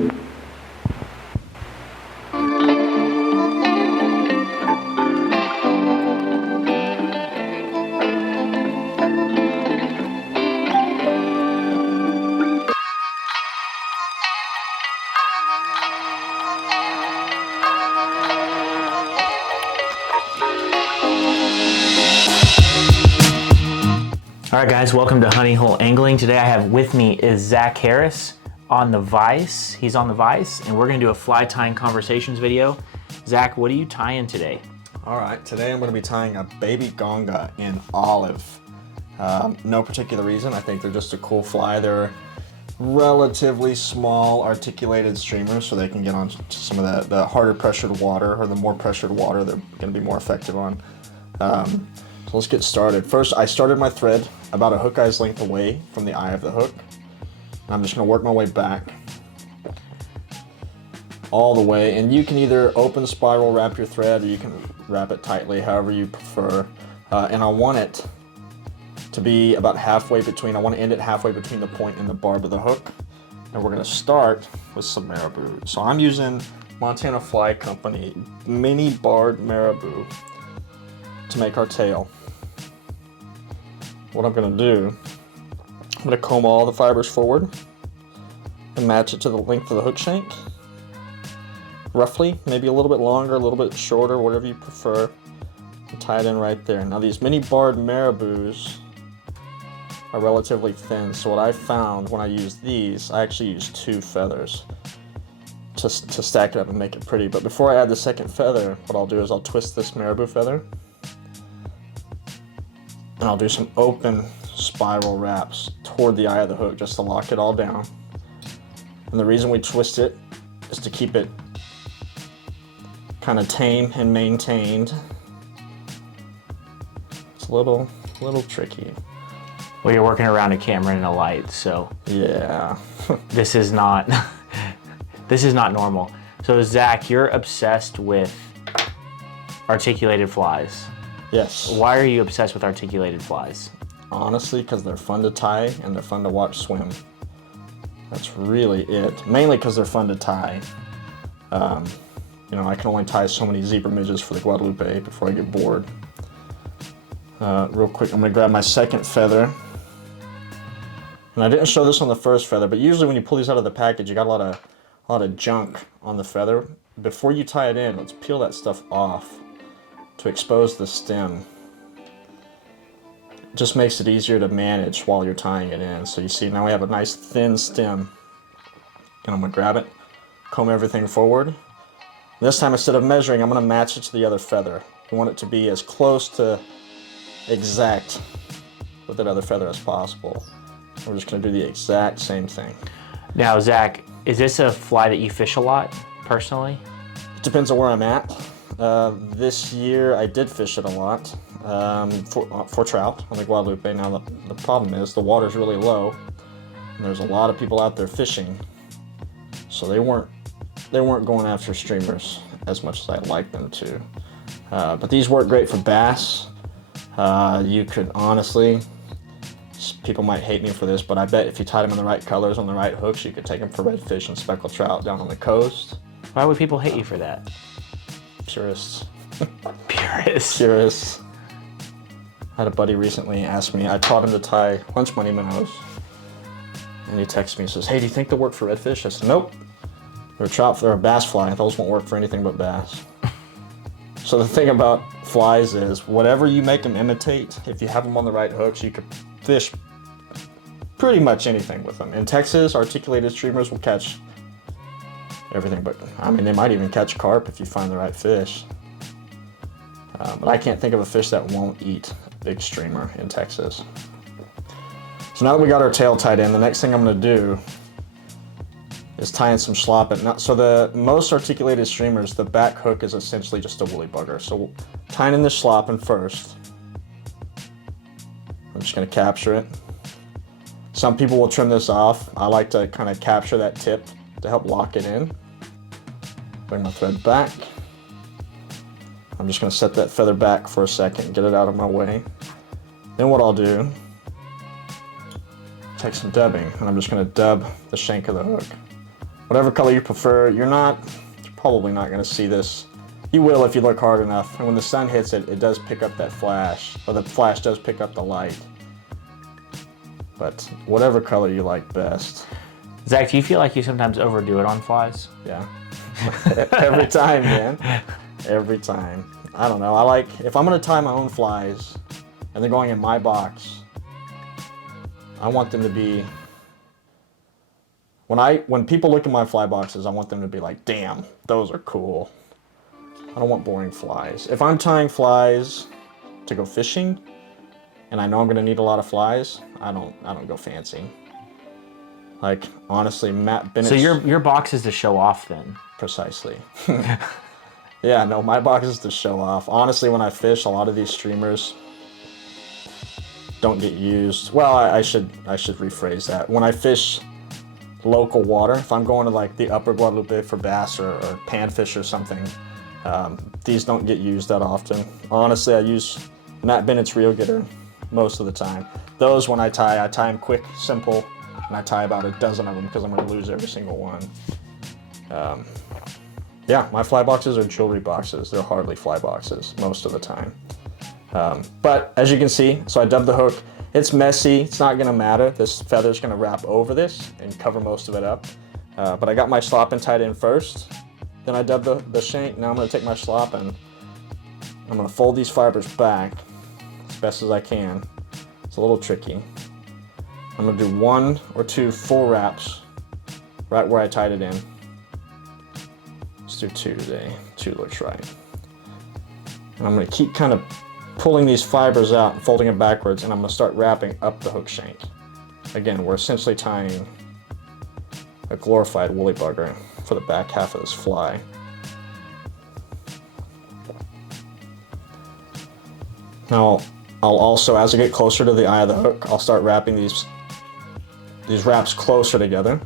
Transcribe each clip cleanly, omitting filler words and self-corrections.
All right, guys, welcome to Honey Hole Angling. Today I have with me is Zack Harris on the vise. He's on the vise, and we're gonna do a fly tying conversations video. Zack, what are you tying today? All right, today I'm gonna be tying a baby Gonga in olive. No particular reason, I think they're just a cool fly. They're relatively small articulated streamers, so they can get on some of the harder pressured water, or the more pressured water they're gonna be more effective on. So let's get started. First, I started my thread about a hook eye's length away from the eye of the hook. And I'm just gonna work my way back all the way. And you can either open spiral wrap your thread, or you can wrap it tightly, however you prefer. And I want it to be about halfway between, I want to end it halfway between the point and the barb of the hook. And we're gonna start with some Marabou. So I'm using Montana Fly Company mini barred Marabou to make our tail. What I'm gonna do, I'm gonna comb all the fibers forward and match it to the length of the hook shank. Roughly, maybe a little bit longer, a little bit shorter, whatever you prefer. And tie it in right there. Now these mini barred Marabous are relatively thin, so what I found when I used these, I actually used 2 feathers to stack it up and make it pretty. But before I add the second feather, what I'll do is I'll twist this Marabou feather, and I'll do some open spiral wraps toward the eye of the hook just to lock it all down. And the reason we twist it is to keep it kind of tame and maintained. It's a little tricky. Well, you're working around a camera and a light, so yeah. this is not normal. So Zack, you're obsessed with articulated flies. Yes. Why are you obsessed with articulated flies? Honestly, because they're fun to tie and they're fun to watch swim. That's really it. Mainly because they're fun to tie. You know, I can only tie so many zebra midges for the Guadalupe before I get bored. Real quick, I'm gonna grab my second feather. And I didn't show this on the first feather, but usually when you pull these out of the package, you got a lot of junk on the feather. Before you tie it in, let's peel that stuff off to expose the stem. It just makes it easier to manage while you're tying it in. So you see now we have a nice thin stem. And I'm gonna grab it, comb everything forward. This time, instead of measuring, I'm gonna match it to the other feather. You want it to be as close to exact with that other feather as possible. We're just gonna do the exact same thing. Now, Zack, is this a fly that you fish a lot, personally? It depends on where I'm at. This year I did fish it a lot for trout on the Guadalupe. Now the problem is the water's really low, and there's a lot of people out there fishing, so they weren't going after streamers as much as I'd like them to. But these work great for bass. You could honestly, people might hate me for this, but I bet if you tied them in the right colors on the right hooks, you could take them for redfish and speckled trout down on the coast. Why would people hate you for that? Purists. Purists. I had a buddy recently ask me, I taught him to tie lunch money minnows, and he texted me and says, "Hey, do you think they'll work for redfish?" I said, "Nope. They're a bass fly. Those won't work for anything but bass." So the thing about flies is, whatever you make them imitate, if you have them on the right hooks, you could fish pretty much anything with them. In Texas, articulated streamers will catch everything, but I mean, they might even catch carp if you find the right fish. But I can't think of a fish that won't eat a big streamer in Texas. So now that we got our tail tied in, the next thing I'm gonna do is tie in some schlappen. Now, so the most articulated streamers, the back hook is essentially just a woolly bugger. So tying in the schlappen first. I'm just gonna capture it. Some people will trim this off. I like to kind of capture that tip to help lock it in. Bring my thread back. I'm just gonna set that feather back for a second, get it out of my way. Then what I'll do, take some dubbing, and I'm just gonna dub the shank of the hook. whatever color you prefer. You're probably not going to see this. You will if you look hard enough. And when the sun hits it, it does pick up that flash, or the flash does pick up the light. But whatever color you like best. Zach, do you feel like you sometimes overdo it on flies? Yeah. Every time, man. Every time. I don't know. If I'm going to tie my own flies and they're going in my box, I want them to be, when people look at my fly boxes, I want them to be like, damn, those are cool. I don't want boring flies. If I'm tying flies to go fishing and I know I'm going to need a lot of flies, I don't go fancy. Like, honestly, Matt Bennett. So your box is to show off then? Precisely. Yeah, no, my box is to show off. Honestly, when I fish, a lot of these streamers don't get used. Well, I should rephrase that. When I fish local water, if I'm going to like the upper Guadalupe for bass or panfish or something, these don't get used that often. Honestly, I use Matt Bennett's Reel Getter most of the time. Those, when I tie them quick, simple, and I tie about a dozen of them because I'm going to lose every single one. Yeah, my fly boxes are jewelry boxes. They're hardly fly boxes most of the time. But as you can see, so I dubbed the hook. It's messy, it's not gonna matter. This feather's gonna wrap over this and cover most of it up. But I got my schlappen tied in first. Then I dubbed the shank. Now I'm gonna take my schlappen. I'm gonna fold these fibers back as best as I can. It's a little tricky. I'm gonna do 1 or 2 full wraps right where I tied it in. Let's do 2 today. 2 looks right. And I'm going to keep kind of pulling these fibers out and folding it backwards, and I'm going to start wrapping up the hook shank. Again, we're essentially tying a glorified woolly bugger for the back half of this fly. Now, I'll also, as I get closer to the eye of the hook, I'll start wrapping these wraps closer together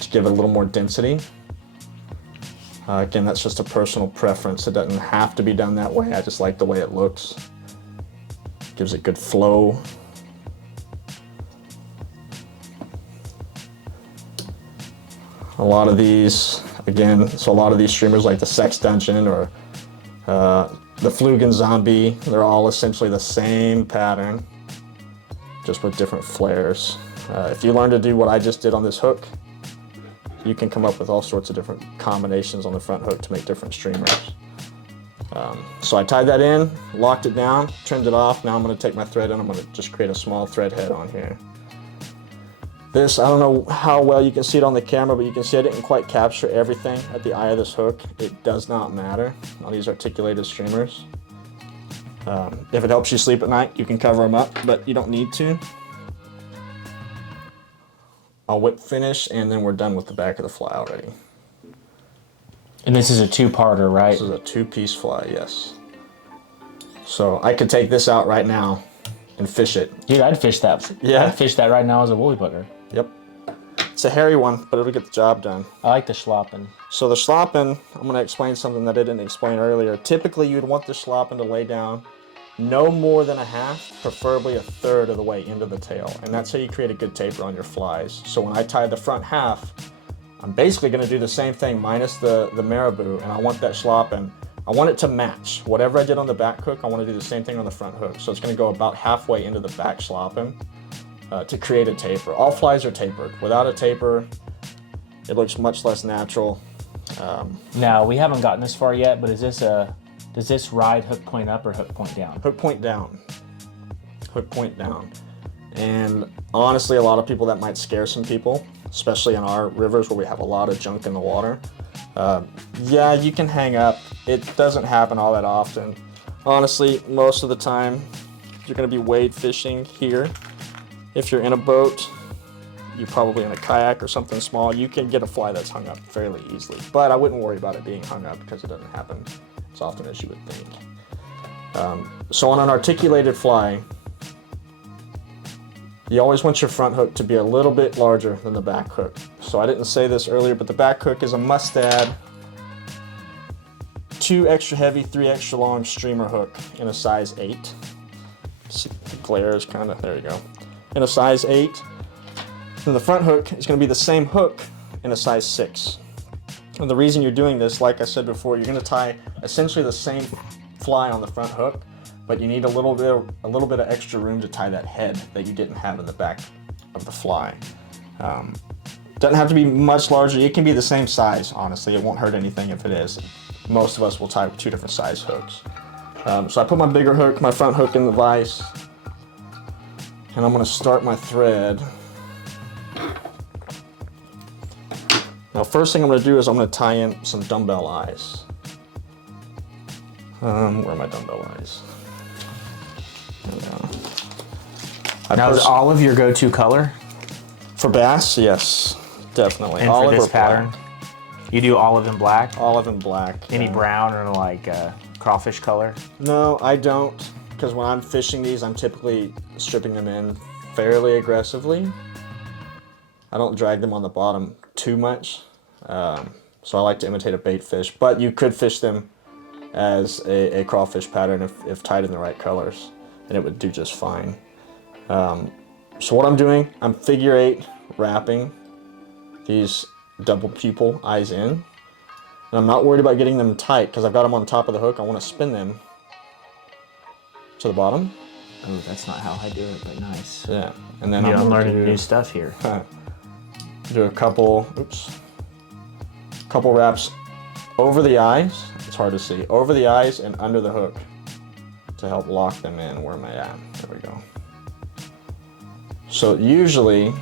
to give it a little more density. Again, that's just a personal preference. It doesn't have to be done that way. I just like the way it looks. Gives it good flow. A lot of these, again, so a lot of these streamers like the Sex Dungeon or the Flugen Zombie, they're all essentially the same pattern, just with different flares. If you learn to do what I just did on this hook, you can come up with all sorts of different combinations on the front hook to make different streamers. So I tied that in, locked it down, trimmed it off. Now I'm going to take my thread and I'm going to just create a small thread head on here. This, I don't know how well you can see it on the camera, but you can see I didn't quite capture everything at the eye of this hook. It does not matter on these articulated streamers. If it helps you sleep at night, you can cover them up, but you don't need to. I'll whip finish, and then we're done with the back of the fly already. And this is a two-parter, right? This is a 2-piece fly, yes. So I could take this out right now and fish it. Dude, I'd fish that. Yeah. I'd fish that right now as a woolly bugger. Yep. It's a hairy one, but it'll get the job done. I like the schlappen. So the schlappen, I'm going to explain something that I didn't explain earlier. Typically, you'd want the schlappen to lay down no more than a half, preferably a third of the way into the tail. And that's how you create a good taper on your flies. So when I tie the front half, I'm basically going to do the same thing minus the marabou, and I want that schlappen. I want it to match. Whatever I did on the back hook, I want to do the same thing on the front hook. So it's going to go about halfway into the back schlappen to create a taper. All flies are tapered. Without a taper, it looks much less natural. Now, we haven't gotten this far yet, but does this ride hook point up or hook point down? Hook point down. Hook point down. And honestly, a lot of people, that might scare some people, especially in our rivers where we have a lot of junk in the water. Yeah, you can hang up. It doesn't happen all that often. Honestly, most of the time, you're going to be wade fishing here. If you're in a boat, you're probably in a kayak or something small, you can get a fly that's hung up fairly easily. But I wouldn't worry about it being hung up because it doesn't happen as often as you would think. So on an articulated fly, you always want your front hook to be a little bit larger than the back hook. So I didn't say this earlier, but the back hook is a must-add 2 extra heavy, 3 extra long streamer hook in a size 8. See, the glare is kind of, there you go. In a size 8. Then the front hook is going to be the same hook in a size 6. And the reason you're doing this, like I said before, you're going to tie essentially the same fly on the front hook, but you need a little bit of extra room to tie that head that you didn't have in the back of the fly. Doesn't have to be much larger. It can be the same size, honestly. It won't hurt anything if it is. Most of us will tie with 2 different size hooks. So I put my bigger hook, my front hook in the vise, and I'm going to start my thread. Now, first thing I'm going to do is I'm going to tie in some dumbbell eyes. Where are my dumbbell eyes? Now, is olive your go-to color? For bass, yes, definitely. And olive for this or pattern? black. You do olive and black? Olive and black. Any brown or like crawfish color? No, I don't, because when I'm fishing these, I'm typically stripping them in fairly aggressively. I don't drag them on the bottom too much, so I like to imitate a bait fish, but you could fish them as a crawfish pattern if tied in the right colors, and it would do just fine. So what I'm doing, I'm figure 8 wrapping these double pupil eyes in. And I'm not worried about getting them tight because I've got them on top of the hook. I want to spin them to the bottom. Oh, that's not how I do it, but nice. Yeah, and then I'm learning new stuff here. Do a couple wraps over the eyes. It's hard to see. Over the eyes and under the hook to help lock them in. Where am I at? There we go. So usually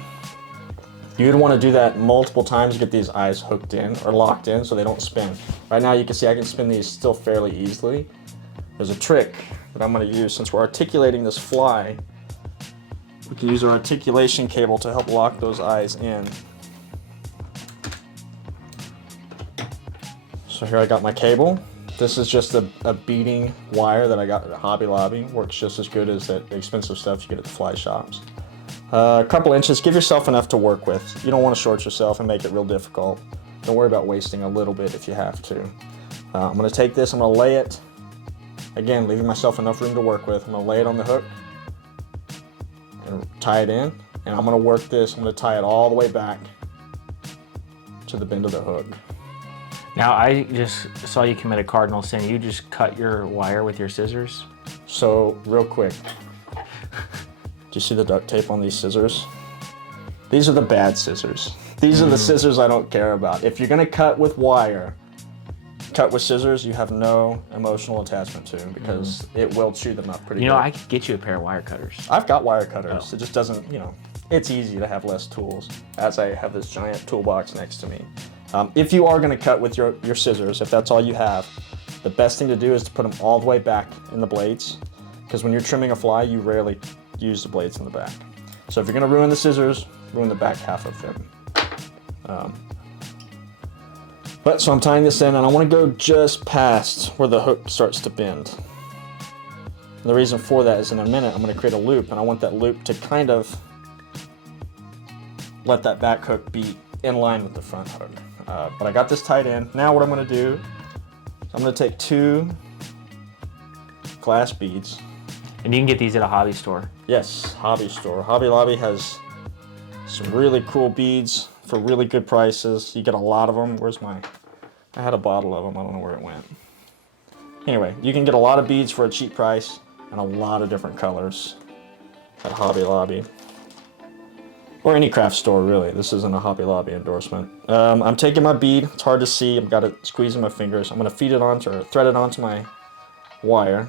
you'd want to do that multiple times to get these eyes hooked in or locked in so they don't spin. Right now you can see I can spin these still fairly easily. There's a trick that I'm going to use since we're articulating this fly. We can use our articulation cable to help lock those eyes in. So here I got my cable. This is just a beading wire that I got at Hobby Lobby. Works just as good as that expensive stuff you get at the fly shops. A couple inches, give yourself enough to work with. You don't want to short yourself and make it real difficult. Don't worry about wasting a little bit if you have to. I'm going to take this, I'm going to lay it, again, leaving myself enough room to work with. I'm going to lay it on the hook and tie it in. And I'm going to work this, I'm going to tie it all the way back to the bend of the hook. Now, I just saw you commit a cardinal sin. You just cut your wire with your scissors? So, real quick. Do you see the duct tape on these scissors? These are the bad scissors. These are the scissors I don't care about. If you're gonna cut with wire, cut with scissors you have no emotional attachment to because it will chew them up pretty good. You know, I could get you a pair of wire cutters. I've got wire cutters. Oh. It just doesn't, it's easy to have less tools as I have this giant toolbox next to me. If you are gonna cut with your scissors, if that's all you have, the best thing to do is to put them all the way back in the blades because when you're trimming a fly, you rarely use the blades in the back. So if you're going to ruin the scissors, ruin the back half of them. So I'm tying this in and I want to go just past where the hook starts to bend. And the reason for that is in a minute I'm going to create a loop and I want that loop to kind of let that back hook be in line with the front hook. But I got this tied in. Now what I'm going to do is I'm going to take 2 glass beads. And you can get these at a hobby store. Yes, hobby store. Hobby Lobby has some really cool beads for really good prices. You get a lot of them. I had a bottle of them. I don't know where it went. Anyway, you can get a lot of beads for a cheap price and a lot of different colors at Hobby Lobby. Or any craft store, really. This isn't a Hobby Lobby endorsement. I'm taking my bead. It's hard to see. I've got it squeezing my fingers. I'm going to thread it onto my wire.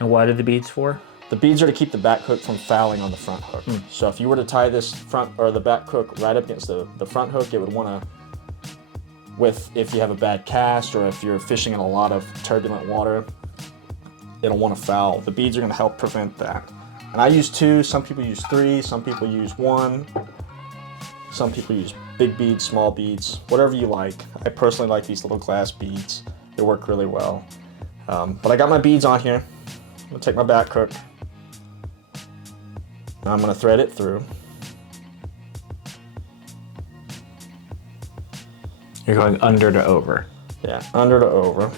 And what are the beads for? The beads are to keep the back hook from fouling on the front hook. So if you were to tie this front or the back hook right up against the front hook, it would want to, if you have a bad cast or if you're fishing in a lot of turbulent water, it'll want to foul. The beads are going to help prevent that. And I use 2, some people use 3, some people use 1, some people use big beads, small beads, whatever you like. I personally like these little glass beads. They work really well. But I got my beads on here. I'm going to take my back hook, and I'm going to thread it through. You're going under to over. Yeah, under to over.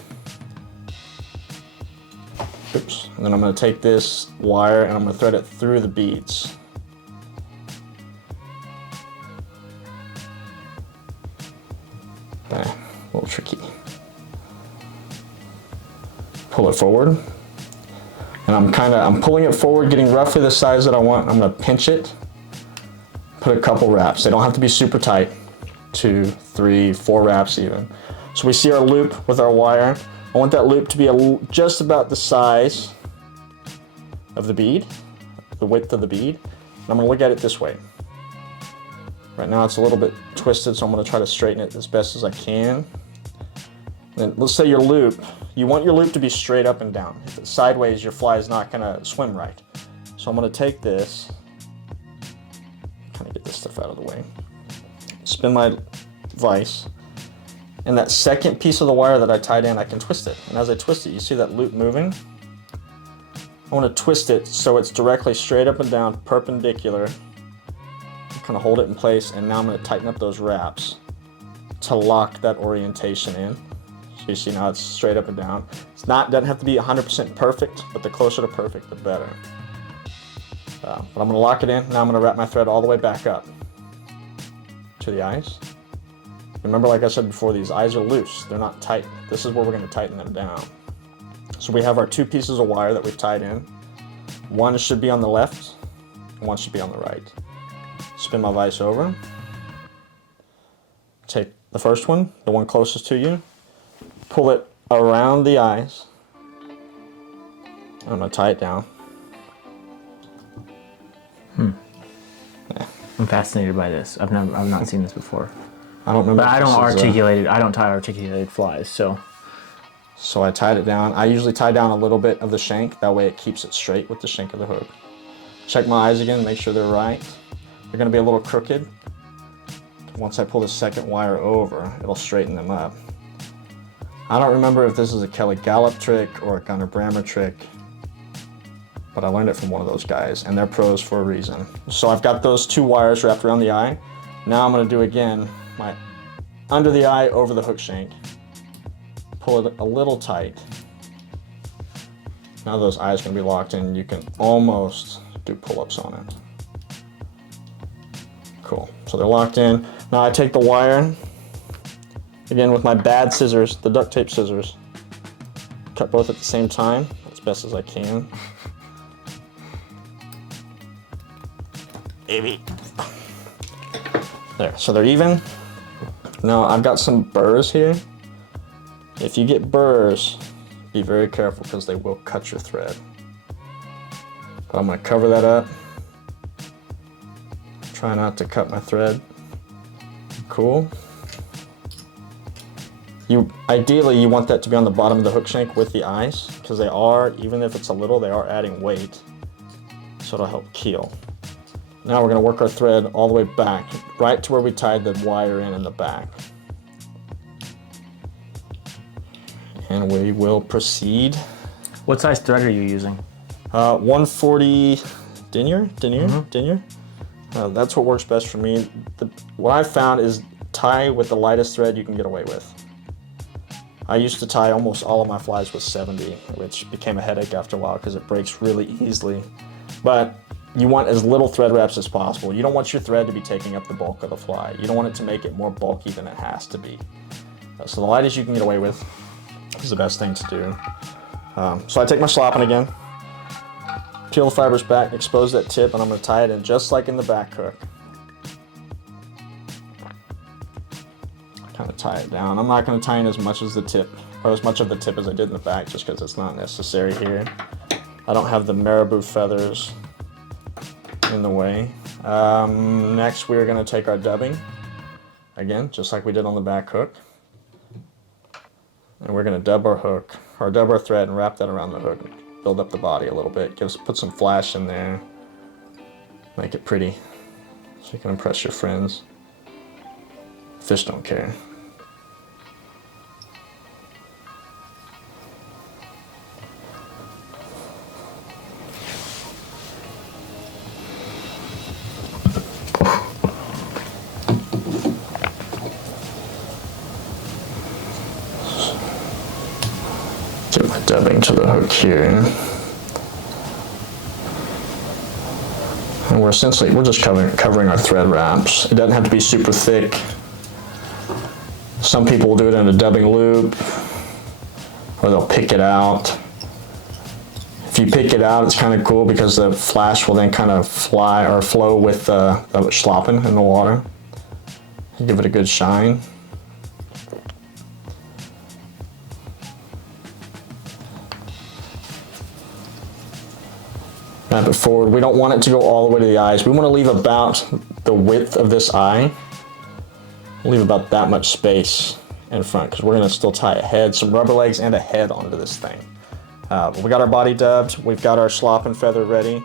Oops. And then I'm going to take this wire and I'm going to thread it through the beads. tricky. Pull it forward. And I'm pulling it forward, getting roughly the size that I want. I'm gonna pinch it, put a couple wraps. They don't have to be super tight. 2, 3, 4 wraps even. So we see our loop with our wire. I want that loop to be just about the size of the bead, the width of the bead. And I'm gonna look at it this way. Right now it's a little bit twisted, so I'm gonna try to straighten it as best as I can. Then let's say your loop, you want your loop to be straight up and down. If it's sideways, your fly is not gonna swim right. So I'm gonna take this, kind of get this stuff out of the way, spin my vise, and that second piece of the wire that I tied in, I can twist it. And as I twist it, you see that loop moving? I want to twist it so it's directly straight up and down, perpendicular. Kind of hold it in place, and now I'm going to tighten up those wraps to lock that orientation in. So you see now it's straight up and down. Doesn't have to be 100% perfect, but the closer to perfect, the better. But I'm going to lock it in. Now I'm going to wrap my thread all the way back up to the eyes. Remember, like I said before, these eyes are loose. They're not tight. This is where we're going to tighten them down. So we have our 2 pieces of wire that we've tied in. One should be on the left, and one should be on the right. Spin my vise over. Take the first one, the one closest to you, pull it around the eyes. I'm going to tie it down. Yeah. I'm fascinated by this. I've not seen this before. I don't remember. But I don't tie articulated flies, so. So I tied it down. I usually tie down a little bit of the shank. That way it keeps it straight with the shank of the hook. Check my eyes again, make sure they're right. They're gonna be a little crooked. Once I pull the second wire over, it'll straighten them up. I don't remember if this is a Kelly Gallup trick or a Gunnar Brammer trick, but I learned it from one of those guys, and they're pros for a reason. So I've got those 2 wires wrapped around the eye. Now I'm gonna do again, my under the eye over the hook shank. Pull it a little tight. Now those eyes can be locked in. You can almost do pull-ups on it. Cool, so they're locked in. Now I take the wire, again with my bad scissors, the duct tape scissors, cut both at the same time, as best as I can. Baby. There, so they're even. Now I've got some burrs here. If you get burrs, be very careful because they will cut your thread. But I'm going to cover that up. Try not to cut my thread. Cool. Ideally you want that to be on the bottom of the hook shank with the eyes, because they are, even if it's a little, they are adding weight. So it'll help keel. Now we're going to work our thread all the way back, right to where we tied the wire in the back. And we will proceed. What size thread are you using? 140 denier. That's what works best for me. What I've found is tie with the lightest thread you can get away with. I used to tie almost all of my flies with 70, which became a headache after a while because it breaks really easily. But you want as little thread wraps as possible. You don't want your thread to be taking up the bulk of the fly. You don't want it to make it more bulky than it has to be. So the lightest you can get away with is the best thing to do. So I take my schlappen again, peel the fibers back, expose that tip, and I'm going to tie it in just like in the back hook. Kind of tie it down. I'm not going to tie in as much as the tip, or as much of the tip as I did in the back, just because it's not necessary here. I don't have the Marabou feathers in the way. Next we're going to take our dubbing, again, just like we did on the back hook. And we're going to dub our hook, or dub our thread and wrap that around the hook. Build up the body a little bit. Put some flash in there. Make it pretty so you can impress your friends. Fish don't care. Get my dubbing to the hook here. And we're just covering our thread wraps. It doesn't have to be super thick. Some people will do it in a dubbing loop, or they'll pick it out. If you pick it out, it's kind of cool because the flash will then kind of fly or flow with the schlappen in the water. You give it a good shine. Wrap it forward. We don't want it to go all the way to the eyes. We want to leave about the width of this eye. Leave about that much space in front because we're going to still tie a head, some rubber legs, and a head onto this thing. We got our body dubbed. We've got our schlappen feather ready.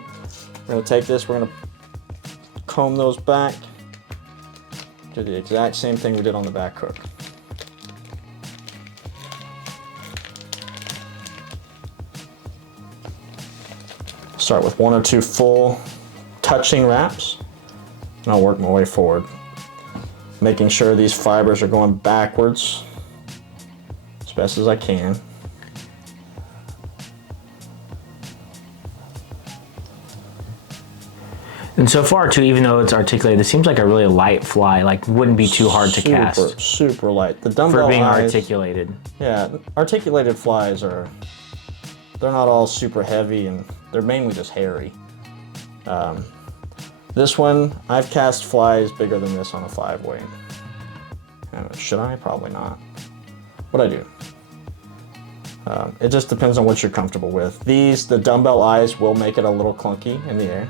We're going to take this. We're going to comb those back. Do the exact same thing we did on the back hook. Start with 1 or 2 full touching wraps, and I'll work my way forward, making sure these fibers are going backwards as best as I can. And so far too, even though it's articulated, it seems like a really light fly, like wouldn't be too hard to cast. Super light. The dumbbell for being eyes, articulated. Yeah, articulated flies they're not all super heavy and they're mainly just hairy. This one, I've cast flies bigger than this on a 5-weight. Should I? Probably not. But I do. It just depends on what you're comfortable with. The dumbbell eyes will make it a little clunky in the air.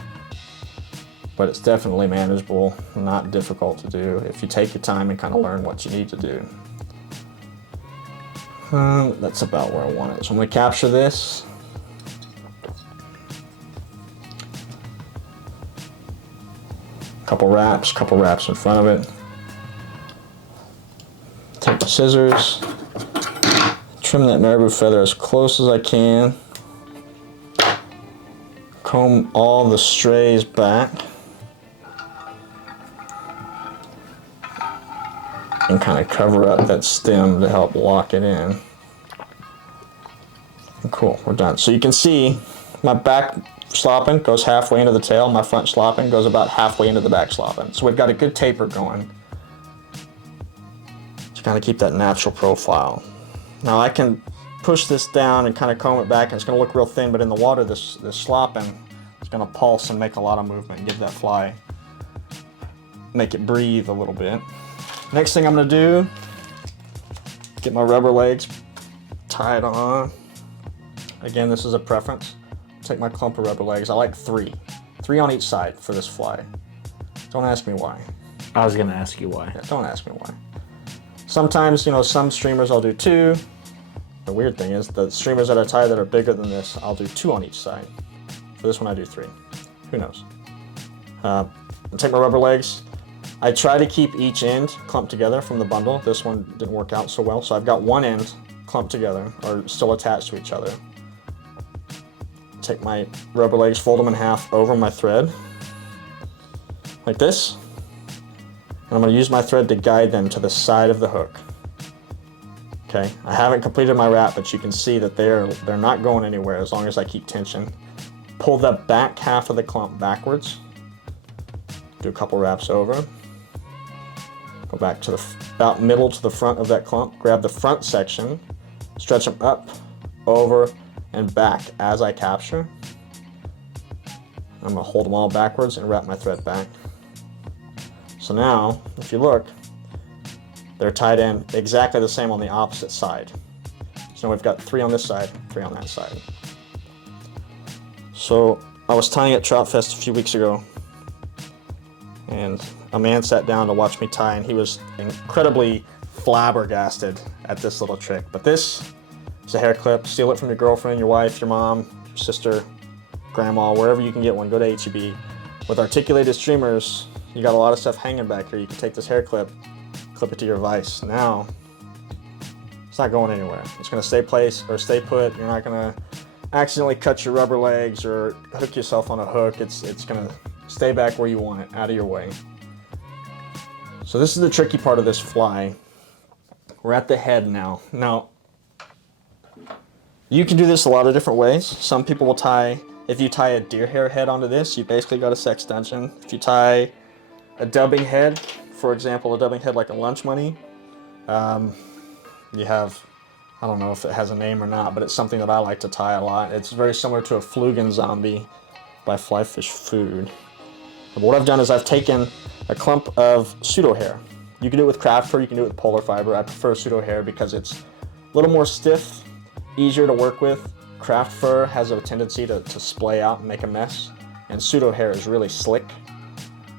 But it's definitely manageable, not difficult to do if you take your time and kind of learn what you need to do. That's about where I want it. So I'm going to capture this. Couple wraps in front of it. Take the scissors, trim that marabou feather as close as I can. Comb all the strays back. And kind of cover up that stem to help lock it in. Cool, we're done. So you can see my back schlappen goes halfway into the tail, my front schlappen goes about halfway into the back schlappen. So we've got a good taper going to kind of keep that natural profile. Now I can push this down and kind of comb it back, and it's going to look real thin, but in the water this schlappen is going to pulse and make a lot of movement and give that fly, make it breathe a little bit. Next thing I'm going to do, get my rubber legs tied on. Again, this is a preference. Take my clump of rubber legs. I like 3 on each side for this fly. Don't ask me why. I was going to ask you why. Yeah, don't ask me why. Sometimes, some streamers I'll do 2. The weird thing is the streamers that I tie that are bigger than this, I'll do 2 on each side. For this one I do 3. Who knows? I'll take my rubber legs. I try to keep each end clumped together from the bundle. This one didn't work out so well, so I've got one end clumped together, or still attached to each other. Take my rubber legs, fold them in half over my thread, like this. And I'm going to use my thread to guide them to the side of the hook. Okay, I haven't completed my wrap, but you can see that they're not going anywhere as long as I keep tension. Pull the back half of the clump backwards. Do a couple wraps over. Go back to about middle to the front of that clump. Grab the front section, stretch them up, over, and back as I capture. I'm going to hold them all backwards and wrap my thread back. So now, if you look, they're tied in exactly the same on the opposite side. So now we've got 3 on this side, 3 on that side. So I was tying at Trout Fest a few weeks ago, and a man sat down to watch me tie, and he was incredibly flabbergasted at this little trick. But this is a hair clip. Steal it from your girlfriend, your wife, your mom, your sister, grandma, wherever you can get one. Go to H-E-B. With articulated streamers, you got a lot of stuff hanging back here. You can take this hair clip, clip it to your vise. Now, it's not going anywhere. It's going to stay placed or stay put. You're not going to accidentally cut your rubber legs or hook yourself on a hook. It's going to stay back where you want it, out of your way. So this is the tricky part of this fly. We're at the head now. Now, you can do this a lot of different ways. Some people will tie, if you tie a deer hair head onto this, you basically got a sex dungeon. If you tie a dubbing head, for example, a dubbing head like a lunch money, You have, I don't know if it has a name or not, but it's something that I like to tie a lot. It's very similar to a Flugen Zombie by Flyfish Food. But what I've done is I've taken a clump of pseudo hair. You can do it with craft fur, you can do it with polar fiber. I prefer pseudo hair because it's a little more stiff, easier to work with. Craft fur has a tendency to splay out and make a mess, and pseudo hair is really slick.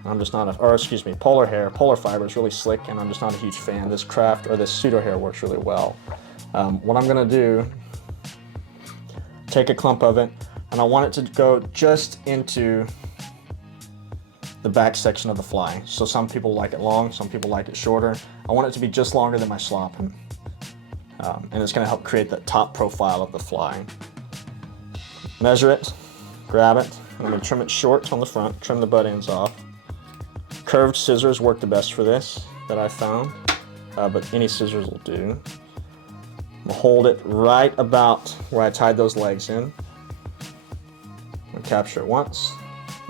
I'm just not polar fiber is really slick, and I'm just not a huge fan. This craft, or this pseudo hair, works really well. What I'm gonna do, take a clump of it, and I want it to go just into the back section of the fly. So some people like it long, some people like it shorter. I want it to be just longer than my schlappen. And it's gonna help create the top profile of the fly. Measure it, grab it, and I'm gonna trim it short on the front, trim the butt ends off. Curved scissors work the best for this, that I found, but any scissors will do. I'm gonna hold it right about where I tied those legs in. I'm gonna capture it once,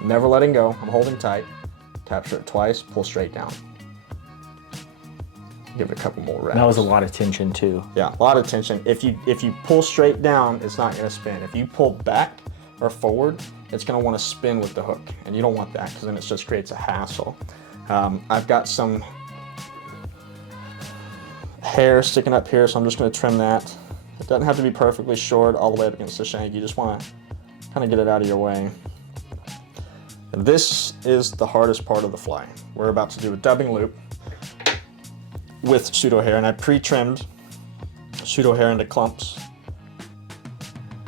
never letting go, I'm holding tight. Capture it twice, pull straight down. Give it a couple more reps. That was a lot of tension too. Yeah, a lot of tension. If you pull straight down, it's not gonna spin. If you pull back or forward, it's gonna wanna spin with the hook, and you don't want that because then it just creates a hassle. I've got some hair sticking up here, so I'm just gonna trim that. It doesn't have to be perfectly short all the way up against the shank. You just wanna kind of get it out of your way. And this is the hardest part of the fly. We're about to do a dubbing loop with pseudo hair, and I pre-trimmed pseudo hair into clumps.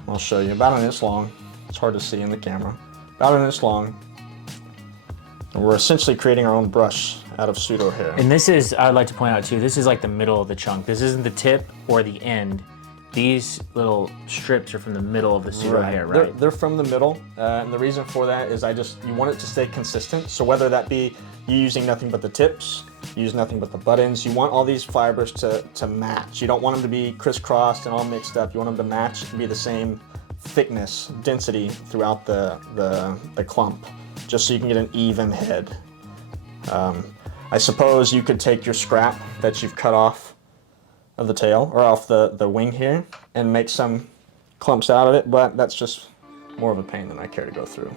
I'll show you, about an inch long. It's hard to see in the camera. About an inch long. And we're essentially creating our own brush out of pseudo hair. And this is, I'd like to point out too, this is like the middle of the chunk. This isn't the tip or the end. These little strips are from the middle of the pseudo hair, right? They're from the middle, and the reason for that is you want it to stay consistent. So whether that be you using nothing but the tips, you use nothing but the butt ends, you want all these fibers to match. You don't want them to be crisscrossed and all mixed up. You want them to match and be the same thickness, density throughout the clump, just so you can get an even head. I suppose you could take your scrap that you've cut off of the tail, or off the wing here, and make some clumps out of it, but that's just more of a pain than I care to go through.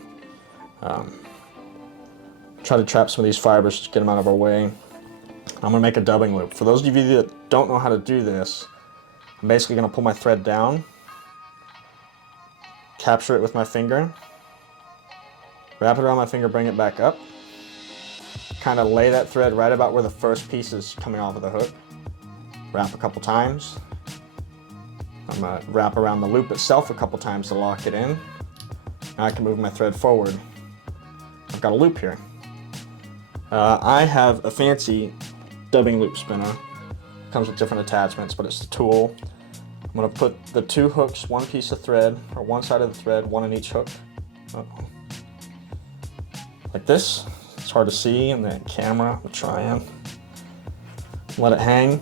Try to trap some of these fibers, just get them out of our way. I'm gonna make a dubbing loop. For those of you that don't know how to do this, I'm basically gonna pull my thread down, capture it with my finger, wrap it around my finger, bring it back up, kind of lay that thread right about where the first piece is coming off of the hook, wrap a couple times. I'm gonna wrap around the loop itself a couple times to lock it in. Now I can move my thread forward. I've got a loop here. I have a fancy dubbing loop spinner. Comes with different attachments, but it's the tool. I'm gonna put the two hooks, one piece of thread, or one side of the thread, one in each hook. Like this. It's hard to see in the camera. We'll try and let it hang.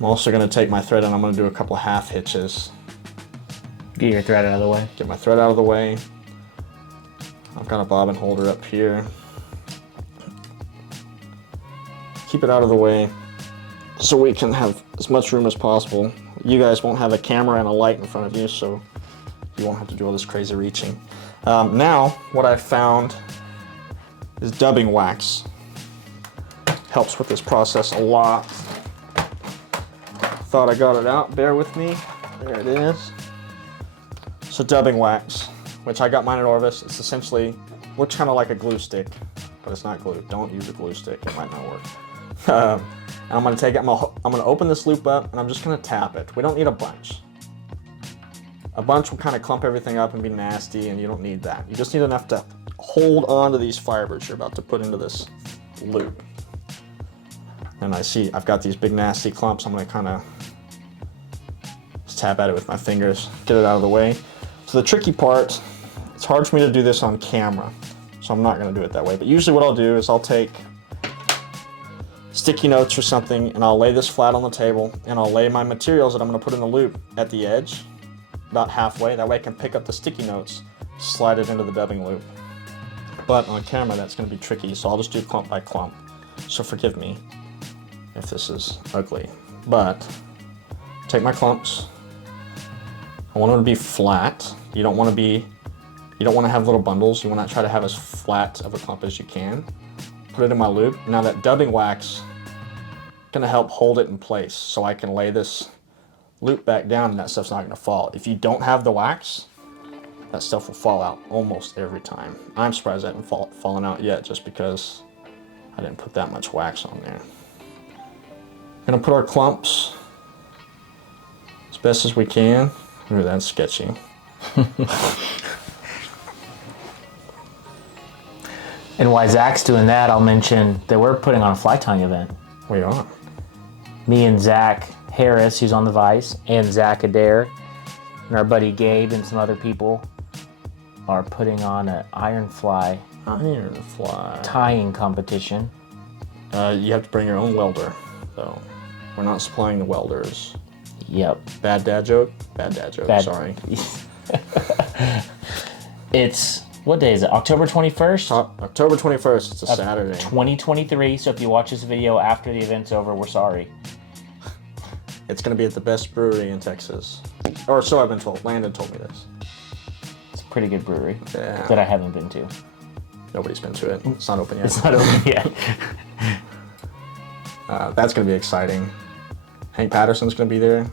I'm also gonna take my thread and I'm gonna do a couple half hitches. Get your thread out of the way. Get my thread out of the way. I've got a bobbin holder up here. Keep it out of the way so we can have as much room as possible. You guys won't have a camera and a light in front of you, so you won't have to do all this crazy reaching. Now, what I've found is dubbing wax. Helps with this process a lot. Thought I got it out, bear with me. There it is. So dubbing wax, which I got mine at Orvis. It's essentially, looks kind of like a glue stick, but it's not glue. Don't use a glue stick, it might not work. And I'm gonna take it, I'm gonna open this loop up and I'm just gonna tap it. We don't need a bunch. A bunch will kind of clump everything up and be nasty, and you don't need that. You just need enough to hold on to these fibers you're about to put into this loop. And I see I've got these big nasty clumps. I'm gonna kind of just tap at it with my fingers, get it out of the way. So the tricky part, it's hard for me to do this on camera, so I'm not gonna do it that way. But usually what I'll do is I'll take sticky notes or something, and I'll lay this flat on the table, and I'll lay my materials that I'm gonna put in the loop at the edge, about halfway. That way I can pick up the sticky notes, slide it into the dubbing loop. But on camera that's gonna be tricky, so I'll just do clump by clump. So forgive me. if this is ugly. But take my clumps. I want them to be flat. You don't want to have little bundles. You want to try to have as flat of a clump as you can. Put it in my loop. Now that dubbing wax is gonna help hold it in place so I can lay this loop back down and that stuff's not gonna fall. If you don't have the wax, that stuff will fall out almost every time. I'm surprised that hasn't fallen out yet just because I didn't put that much wax on there. Gonna put our clumps as best as we can. Ooh, that's sketchy. And while Zach's doing that, I'll mention that we're putting on a fly tying event. We are. Me and Zack Harris, who's on the Vice, and Zach Adair, and our buddy Gabe and some other people are putting on an iron fly tying competition. You have to bring your own welder, though. We're not supplying the welders. Yep. Bad dad joke? Bad dad joke, sorry. It's, what day is it? October 21st? October 21st, it's a Saturday. 2023, so if you watch this video after the event's over, we're sorry. It's going to be at the best brewery in Texas. Or so I've been told. Landon told me this. It's a pretty good brewery Yeah. that I haven't been to. Nobody's been to it. It's not open yet. It's not open yet. That's going to be exciting. Hank Patterson's going to be there.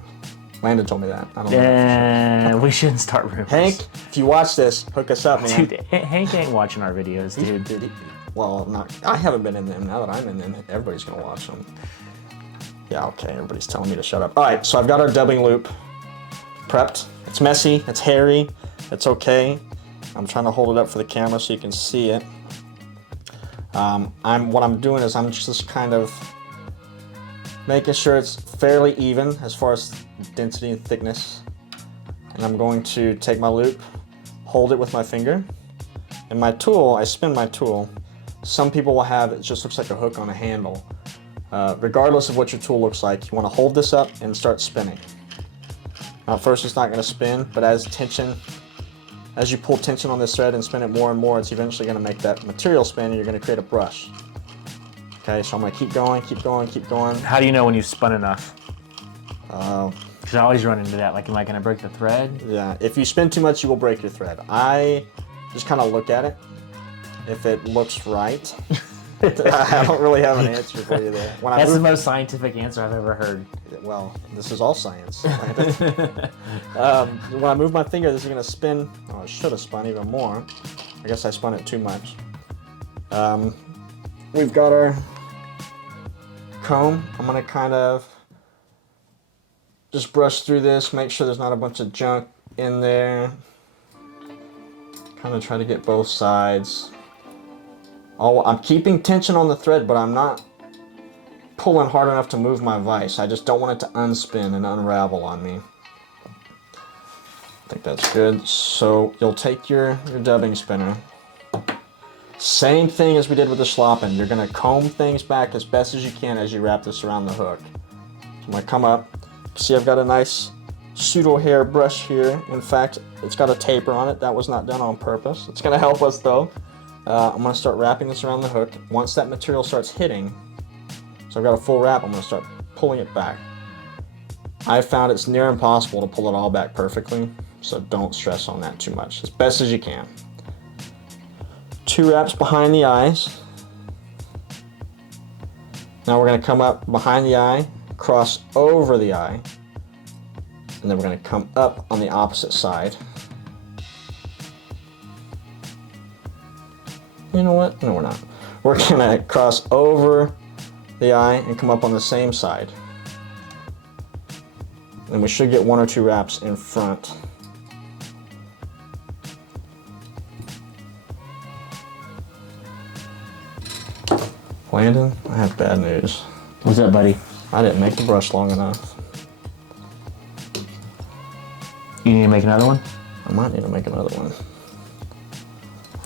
Landon told me that. I don't know. We shouldn't start rumors. Hank, if you watch this, hook us up, man. Dude, Hank ain't watching our videos, dude. Well, I haven't been in them. Now that I'm in them, everybody's going to watch them. Yeah, okay, everybody's telling me to shut up. All right, so I've got our dubbing loop prepped. It's messy, it's hairy, it's okay. I'm trying to hold it up for the camera so you can see it. What I'm doing is I'm just kind of making sure it's fairly even as far as density and thickness. And I'm going to take my loop, hold it with my finger, and my tool, I spin my tool. Some people will have, it just looks like a hook on a handle. Regardless of what your tool looks like, you want to hold this up and start spinning. Now at first it's not going to spin, but as you pull tension on this thread and spin it more and more, it's eventually going to make that material spin and you're going to create a brush. Okay, so I'm going to keep going, keep going, keep going. How do you know when you've spun enough? Because I always run into that, like, am I going to break the thread? Yeah, if you spin too much, you will break your thread. I just kind of look at it. If it looks right, I don't really have an answer for you there. That's the most scientific answer I've ever heard. Well, this is all science. When I move my finger, this is going to spin. Oh, I should have spun even more. I guess I spun it too much. We've got our comb. I'm going to kind of just brush through this, make sure there's not a bunch of junk in there. Kind of try to get both sides. I'm keeping tension on the thread, but I'm not pulling hard enough to move my vise. I just don't want it to unspin and unravel on me. I think that's good. So you'll take your dubbing spinner. Same thing as we did with the schlappen. You're going to comb things back as best as you can as you wrap this around the hook. So I'm going to come up. See, I've got a nice pseudo hair brush here. In fact, it's got a taper on it. That was not done on purpose. It's going to help us though. I'm going to start wrapping this around the hook. Once that material starts hitting, so I've got a full wrap, I'm going to start pulling it back. I found it's near impossible to pull it all back perfectly, so don't stress on that too much, as best as you can. 2 wraps behind the eyes. Now we're going to come up behind the eye, cross over the eye, and then we're going to come up on the opposite side. You know what? No, we're not. We're going to cross over the eye and come up on the same side. And we should get 1 or 2 wraps in front. Landon, I have bad news. What's up, buddy? I didn't make the brush long enough. You need to make another one? I might need to make another one.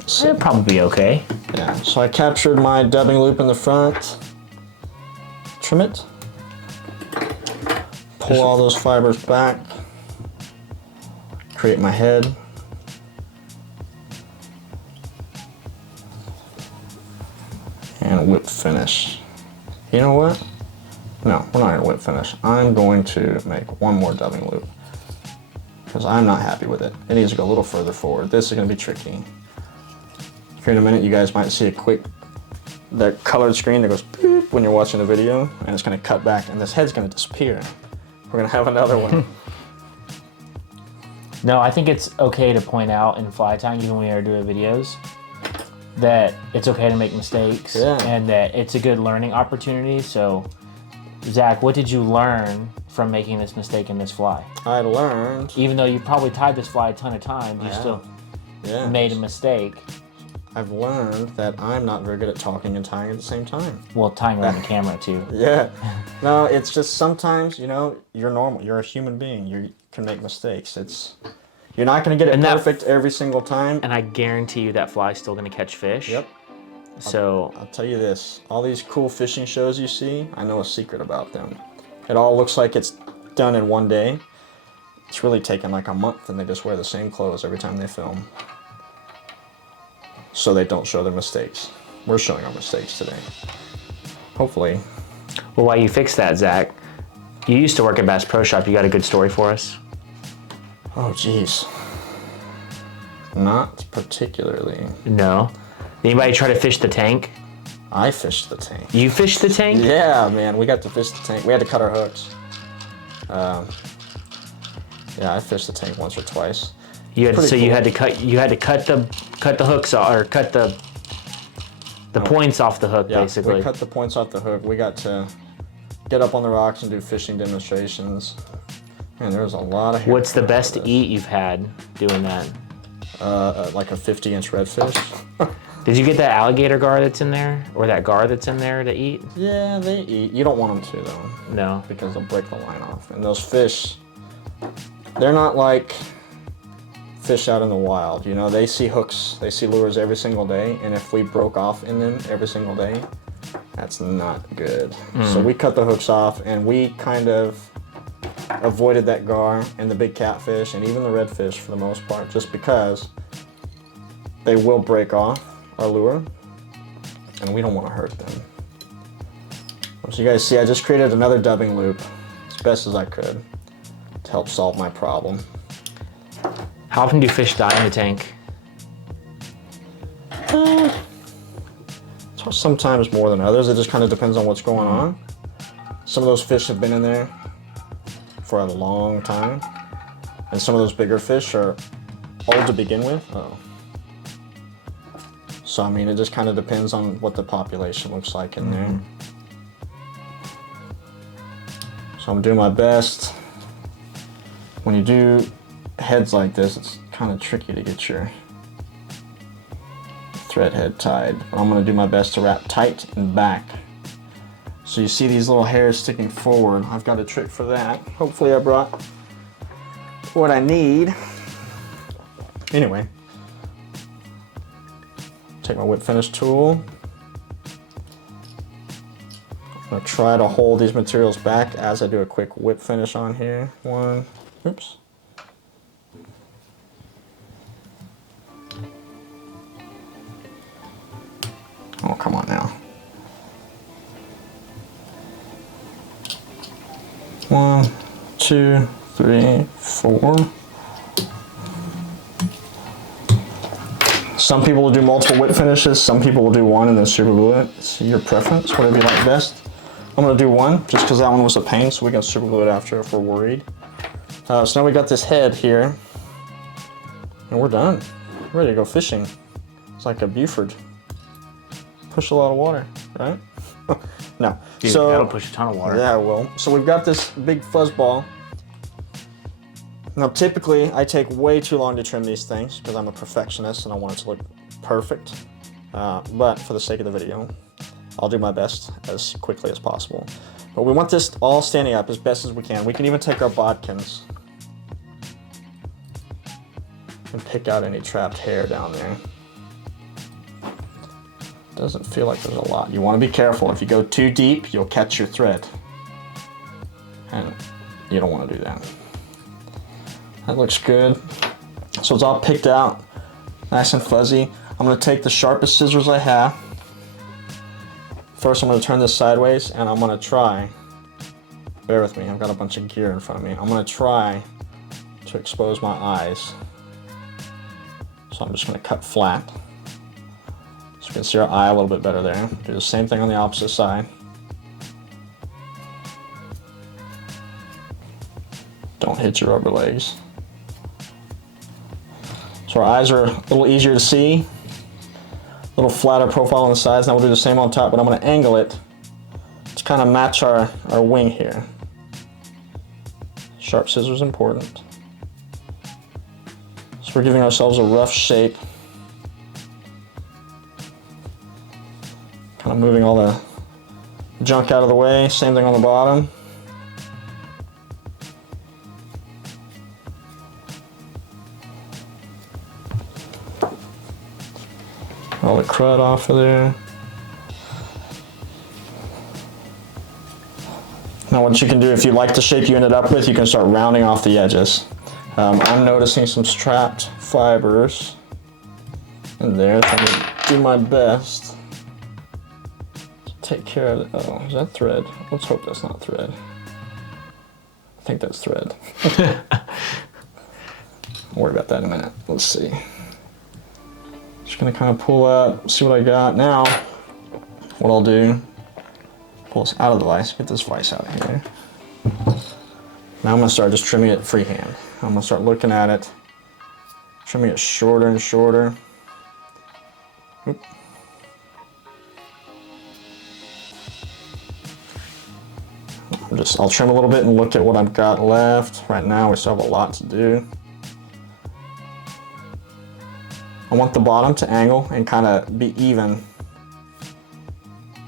It'll probably be okay. Yeah, so I captured my dubbing loop in the front. Trim it. Pull all those fibers back. Create my head. And whip finish. You know what? No, we're not gonna whip finish. I'm going to make one more dubbing loop because I'm not happy with it. It needs to go a little further forward. This is gonna be tricky. Here in a minute, you guys might see a quick, that colored screen that goes beep when you're watching the video, and it's gonna cut back, and this head's gonna disappear. We're gonna have another one. No, I think it's okay to point out in fly tying, even when you're doing videos, that it's okay to make mistakes and that it's a good learning opportunity. So, Zach, what did you learn from making this mistake in this fly? I learned... Even though you probably tied this fly a ton of times, you still made a mistake. I've learned that I'm not very good at talking and tying at the same time. Well, tying around the camera too. Yeah. No, it's just sometimes, you know, you're normal. You're a human being. You can make mistakes. You're not going to get it perfect every single time. And I guarantee you that fly's still going to catch fish. Yep. So I'll tell you this. All these cool fishing shows you see, I know a secret about them. It all looks like it's done in one day. It's really taken like a month, and they just wear the same clothes every time they film. So they don't show their mistakes. We're showing our mistakes today. Hopefully. Well, while you fix that, Zach, you used to work at Bass Pro Shop. You got a good story for us? Oh, geez. Not particularly. No. Anybody try to fish the tank? I fished the tank. You fished the tank? Yeah, man. We got to fish the tank. We had to cut our hooks. Yeah, I fished the tank once or twice. You had so cool. you had to cut the hooks off, or cut the points off the hook, basically. We cut the points off the hook. We got to get up on the rocks and do fishing demonstrations. Man, there was a lot of hair. What's the best eat you've had doing that? Like a 50-inch redfish. Did you get that alligator gar that's in there, or that gar that's in there to eat? Yeah, they eat. You don't want them to though. No. Because they'll break the line off. And those fish, they're not like fish out in the wild. You know, they see hooks, they see lures every single day, and if we broke off in them every single day, that's not good. So we cut the hooks off, and we kind of avoided that gar and the big catfish and even the redfish for the most part, just because they will break off our lure, and we don't want to hurt them. So you guys see, I just created another dubbing loop as best as I could to help solve my problem. How often do fish die in the tank? Sometimes more than others. It just kind of depends on what's going on. Some of those fish have been in there for a long time, and some of those bigger fish are old to begin with. So I mean, it just kind of depends on what the population looks like in there. So I'm doing my best. When you do heads like this, it's kind of tricky to get your thread head tied. But I'm going to do my best to wrap tight and back. So you see these little hairs sticking forward. I've got a trick for that. Hopefully I brought what I need. Anyway, take my whip finish tool. I'm going to try to hold these materials back as I do a quick whip finish on here. Oops. Oh, come on now. 1, 2, 3, 4. Some people will do multiple whip finishes. Some people will do one and then super glue it. It's your preference, whatever you like best. I'm going to do one just because that one was a pain, so we can super glue it after if we're worried. So now we got this head here, and we're done. We're ready to go fishing. It's like a Buford. Push a lot of water, right? No. Dude, so that'll push a ton of water. Yeah, it will. So we've got this big fuzz ball. Now, typically, I take way too long to trim these things because I'm a perfectionist and I want it to look perfect. But for the sake of the video, I'll do my best as quickly as possible. But we want this all standing up as best as we can. We can even take our bodkins and pick out any trapped hair down there. Doesn't feel like there's a lot. You want to be careful. If you go too deep, you'll catch your thread. And you don't want to do that. That looks good. So it's all picked out, nice and fuzzy. I'm going to take the sharpest scissors I have. First, I'm going to turn this sideways, and I'm going to try bear with me, I've got a bunch of gear in front of me. I'm gonna try to expose my eyes. So I'm just gonna cut flat. So we can see our eye a little bit better there. Do the same thing on the opposite side. Don't hit your rubber legs. So our eyes are a little easier to see. A little flatter profile on the sides. Now we'll do the same on top, but I'm gonna angle it to kind of match our wing here. Sharp scissors important. So we're giving ourselves a rough shape. Kind of moving all the junk out of the way. Same thing on the bottom. All the crud off of there. Now what you can do, if you like the shape you ended up with, you can start rounding off the edges. I'm noticing some strapped fibers in there, so I'm gonna do my best to take care of it. Oh, is that thread? Let's hope that's not thread. I think that's thread. I'll worry about that in a minute. Let's see. Just gonna kind of pull up, see what I got. Now, what I'll do, pull this out of the vise, get this vise out of here. Now I'm gonna start just trimming it freehand. I'm gonna start looking at it, trimming it shorter and shorter. Oop. I'll trim a little bit and look at what I've got left. Right now we still have a lot to do. I want the bottom to angle and kind of be even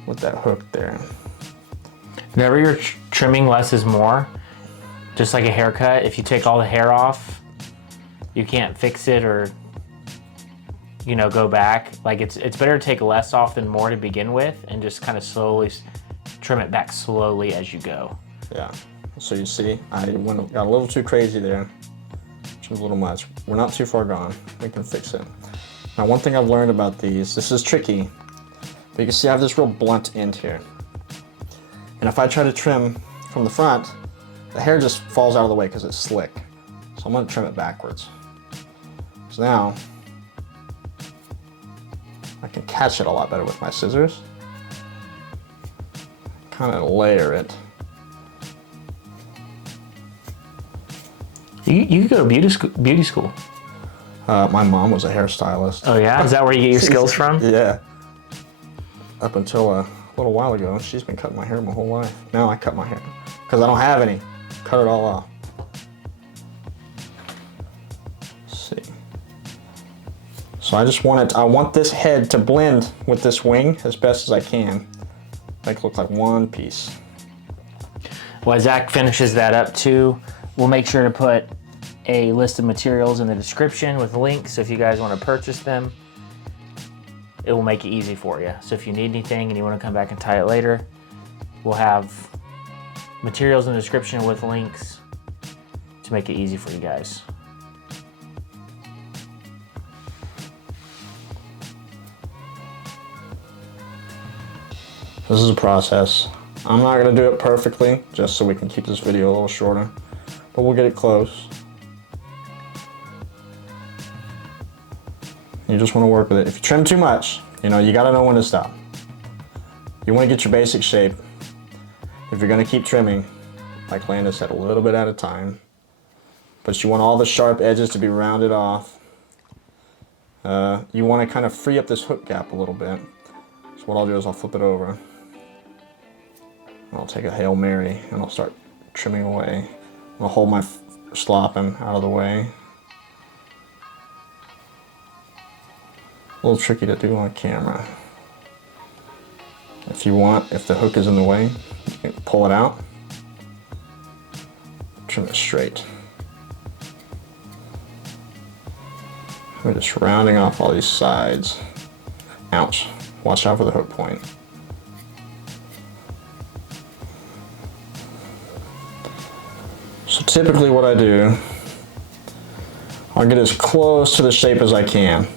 with that hook there. Whenever you're trimming, less is more. Just like a haircut, if you take all the hair off, you can't fix it or, you know, go back. Like it's better to take less off than more to begin with and just kind of slowly trim it back slowly as you go. Yeah, so you see, got a little too crazy there, which is a little much. We're not too far gone, we can fix it. Now one thing I've learned about these, this is tricky, but you can see I have this real blunt end here. And if I try to trim from the front, the hair just falls out of the way because it's slick. So I'm gonna trim it backwards. So now, I can catch it a lot better with my scissors. Kind of layer it. You could go to beauty school. My mom was a hairstylist. Oh yeah? Is that where you get your skills from? Yeah. Up until a little while ago, she's been cutting my hair my whole life. Now I cut my hair because I don't have any. Cut it all off. Let's see. So I want this head to blend with this wing as best as I can. Make it look like one piece. While Zach finishes that up too, we'll make sure to put a list of materials in the description with links, so if you guys want to purchase them, it will make it easy for you. So if you need anything and you want to come back and tie it later, we'll have materials in the description with links to make it easy for you guys. This is a process. I'm not gonna do it perfectly, just so we can keep this video a little shorter, but we'll get it close. You just wanna work with it. If you trim too much, you know, you gotta know when to stop. You wanna get your basic shape. If you're gonna keep trimming, like Landon said, a little bit at a time, but you want all the sharp edges to be rounded off. You wanna kind of free up this hook gap a little bit. So what I'll do is I'll flip it over. I'll take a Hail Mary and I'll start trimming away. I'll hold my schlappen out of the way. A little tricky to do on camera. If you want, if the hook is in the way, you can pull it out, trim it straight. We're just rounding off all these sides. Ouch, watch out for the hook point. So typically what I do, I'll get as close to the shape as I can.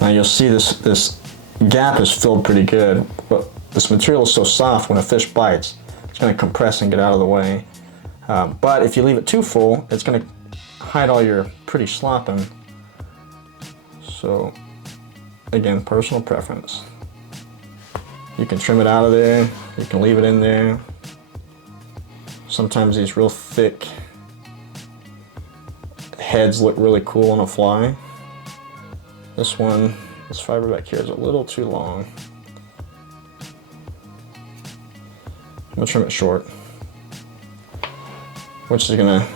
Now you'll see this gap is filled pretty good, but this material is so soft when a fish bites, it's going to compress and get out of the way. But if you leave it too full, it's going to hide all your pretty schlappen. So again, personal preference. You can trim it out of there, you can leave it in there. Sometimes these real thick heads look really cool on a fly. This fiber back here is a little too long. I'm gonna trim it short, which is gonna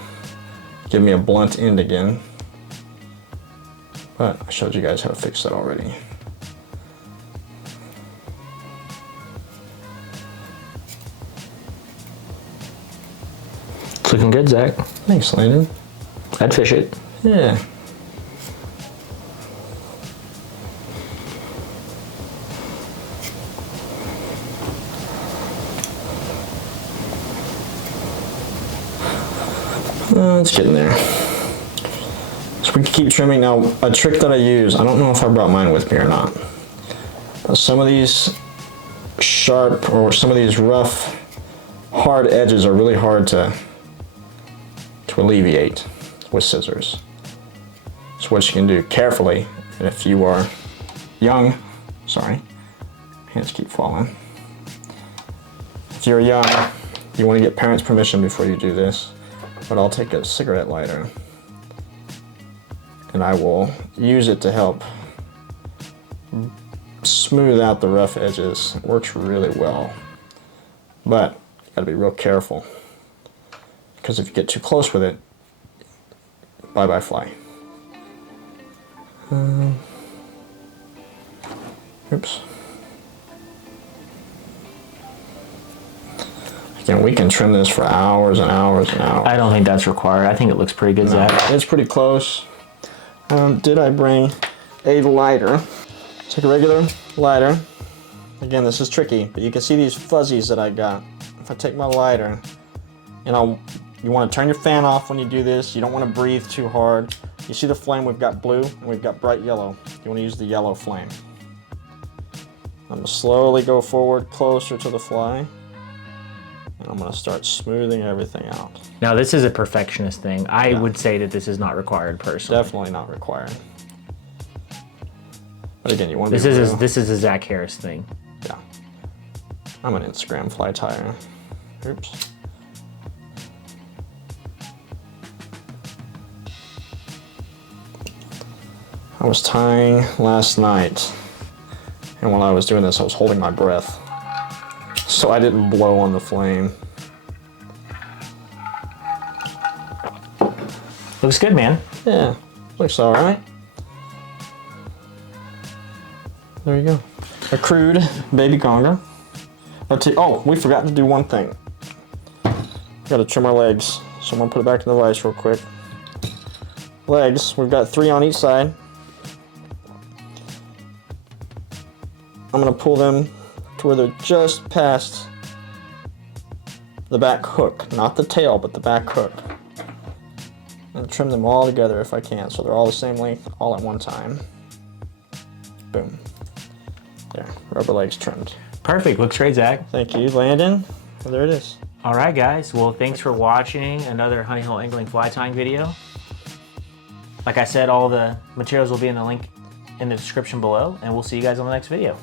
give me a blunt end again. But I showed you guys how to fix that already. It's looking good, Zach. Thanks, Landon. I'd fish it. Yeah. It's getting there. So we can keep trimming. Now, a trick that I use, I don't know if I brought mine with me or not, but some of these sharp or some of these rough, hard edges are really hard to alleviate with scissors. So what you can do carefully, and if you are young, sorry, hands keep falling. If you're young, you want to get parents' permission before you do this, but I'll take a cigarette lighter and I will use it to help smooth out the rough edges. It works really well, but you gotta be real careful, because if you get too close with it, bye-bye fly. Oops. Again, we can trim this for hours and hours and hours. I don't think that's required. I think it looks pretty good, No, Zach. it's pretty close. Did I bring a lighter? Take a regular lighter. Again, this is tricky, but you can see these fuzzies that I got. If I take my lighter, and you want to turn your fan off when you do this. You don't want to breathe too hard. You see the flame? We've got blue and we've got bright yellow. You want to use the yellow flame. I'm going to slowly go forward closer to the fly, and I'm going to start smoothing everything out. Now, this is a perfectionist thing. I would say that this is not required personally. Definitely not required. But again, you want to This is a Zach Harris thing. Yeah. I'm an Instagram fly tire. Oops. I was tying last night, and while I was doing this, I was holding my breath, so I didn't blow on the flame. Looks good, man. Yeah, looks all right. There you go. A crude baby Gonga. Oh, we forgot to do one thing. Gotta trim our legs, so I'm gonna put it back in the vise real quick. Legs, we've got 3 on each side. I'm gonna pull them to where they're just past the back hook, not the tail, but the back hook. And trim them all together if I can, so they're all the same length, all at one time. Boom. There, rubber legs trimmed. Perfect. Looks great, Zach. Thank you, Landon. Well, there it is. All right, guys. Well, thanks for watching another honey hole angling fly tying video. Like I said, all the materials will be in the link in the description below, and we'll see you guys on the next video.